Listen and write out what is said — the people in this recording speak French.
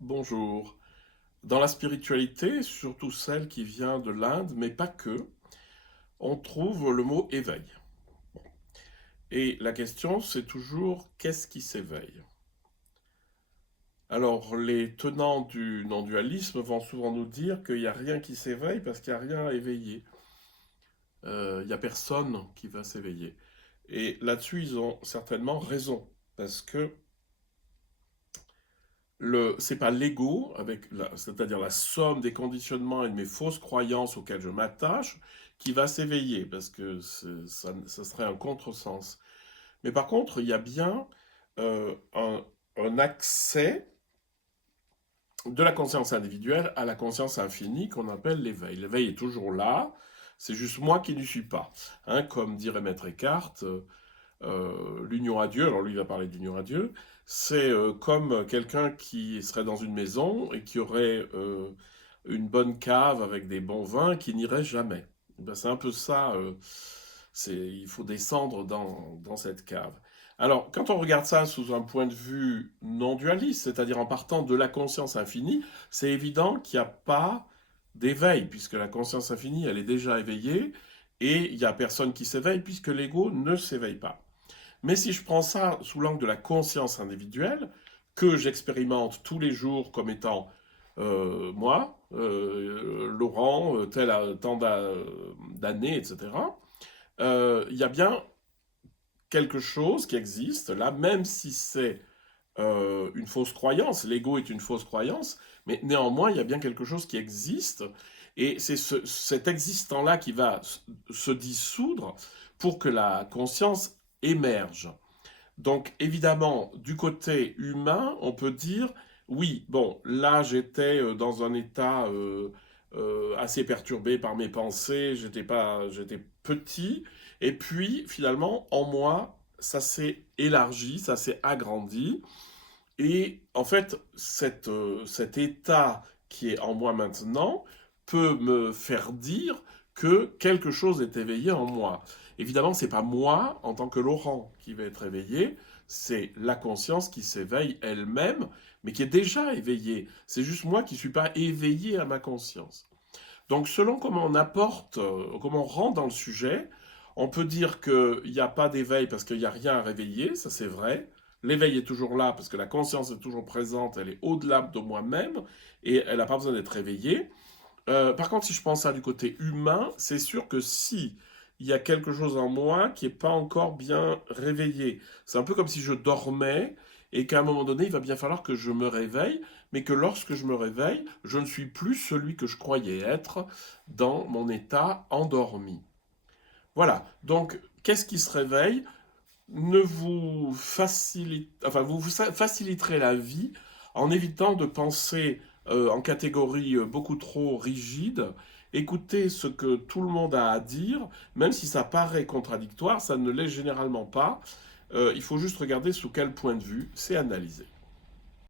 Bonjour. Dans la spiritualité, surtout celle qui vient de l'Inde, mais pas que, on trouve le mot éveil. Et la question, c'est toujours qu'est-ce qui s'éveille? Alors, les tenants du non-dualisme vont souvent nous dire qu'il n'y a rien qui s'éveille parce qu'il n'y a rien à éveiller. Il n'y a personne qui va s'éveiller. Et là-dessus, ils ont certainement raison. Parce que c'est pas l'ego, c'est-à-dire la somme des conditionnements et de mes fausses croyances auxquelles je m'attache, qui va s'éveiller, parce que ça serait un contresens. Mais par contre, il y a bien un accès de la conscience individuelle à la conscience infinie qu'on appelle l'éveil. L'éveil est toujours là, c'est juste moi qui n'y suis pas. Hein, comme dirait Maître Eckhart, l'union à Dieu, alors lui il va parler d'union à Dieu, c'est comme quelqu'un qui serait dans une maison et qui aurait une bonne cave avec des bons vins qui n'irait jamais. Eh ben, c'est un peu ça, il faut descendre dans cette cave. Alors, quand on regarde ça sous un point de vue non dualiste, c'est-à-dire en partant de la conscience infinie, c'est évident qu'il n'y a pas d'éveil, puisque la conscience infinie, elle est déjà éveillée, et il n'y a personne qui s'éveille, puisque l'ego ne s'éveille pas. Mais si je prends ça sous l'angle de la conscience individuelle, que j'expérimente tous les jours comme étant moi, Laurent, tant d'années, etc., il y a bien quelque chose qui existe là, même si c'est une fausse croyance, l'ego est une fausse croyance, mais néanmoins, il y a bien quelque chose qui existe, et c'est cet existant-là qui va se dissoudre pour que la conscience émerge. Donc évidemment, du côté humain, on peut dire, oui, bon, là j'étais dans un état assez perturbé par mes pensées, j'étais petit, et puis finalement, en moi, ça s'est élargi, ça s'est agrandi, et en fait, cet état qui est en moi maintenant peut me faire dire que quelque chose est éveillé en moi. Évidemment, c'est pas moi, en tant que Laurent, qui va être éveillé, c'est la conscience qui s'éveille elle-même, mais qui est déjà éveillée. C'est juste moi qui ne suis pas éveillé à ma conscience. Donc, selon comment on apporte, comment on rentre dans le sujet, on peut dire qu'il n'y a pas d'éveil parce qu'il n'y a rien à réveiller, ça c'est vrai. L'éveil est toujours là parce que la conscience est toujours présente, elle est au-delà de moi-même et elle n'a pas besoin d'être réveillée. Par contre, si je pense ça du côté humain, c'est sûr que si il y a quelque chose en moi qui n'est pas encore bien réveillé, c'est un peu comme si je dormais et qu'à un moment donné, il va bien falloir que je me réveille, mais que lorsque je me réveille, je ne suis plus celui que je croyais être dans mon état endormi. Voilà. Donc, qu'est-ce qui se réveille? Ne vous facilite, enfin, vous faciliterez la vie en évitant de penser en catégories beaucoup trop rigides. Écoutez ce que tout le monde a à dire, même si ça paraît contradictoire, ça ne l'est généralement pas. Il faut juste regarder sous quel point de vue c'est analysé.